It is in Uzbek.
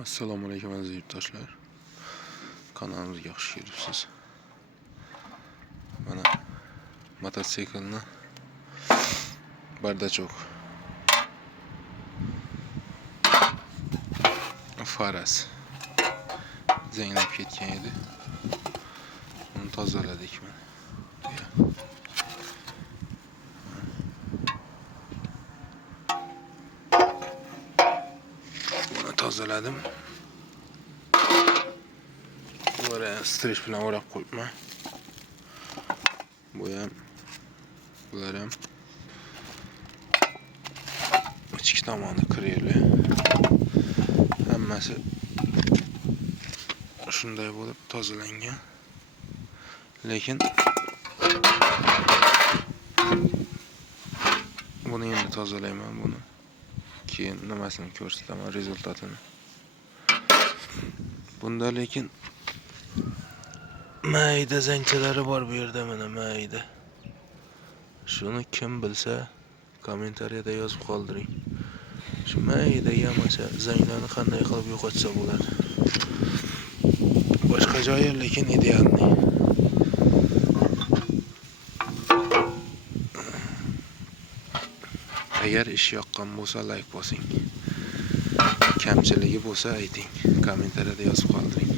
Assalomu alaykum aziz yurtdoshlar. Kanalimizga xush kelibsiz. Mana mototsiklni bardachok faras zanglab ketgan edi. Uni tozaladik mana. Buni tozaladim. Bularga streç bilan o'rab qo'yibman. Bular ham ichki tomoni kireli. Hammasi shunday bo'lib tozalangan. Lekin buni endi tozalayman buni. Keyin nimasini ko'rsataman, rezultatini. Bunda lekin mayda zangchalari bor bu yerda, mana mayda. Shuni kim bilsa kommentariyada yozib qoldiring. Shu mayda yamasa zanglarni qanday qilib yo'qotsa bo'ladi. Boshqa joyi lekin idealniy. Agar ish yoqqan bo'lsa like bosing. Kamchiligi bo'lsa ayting, kommentariyada yozib qoldiring.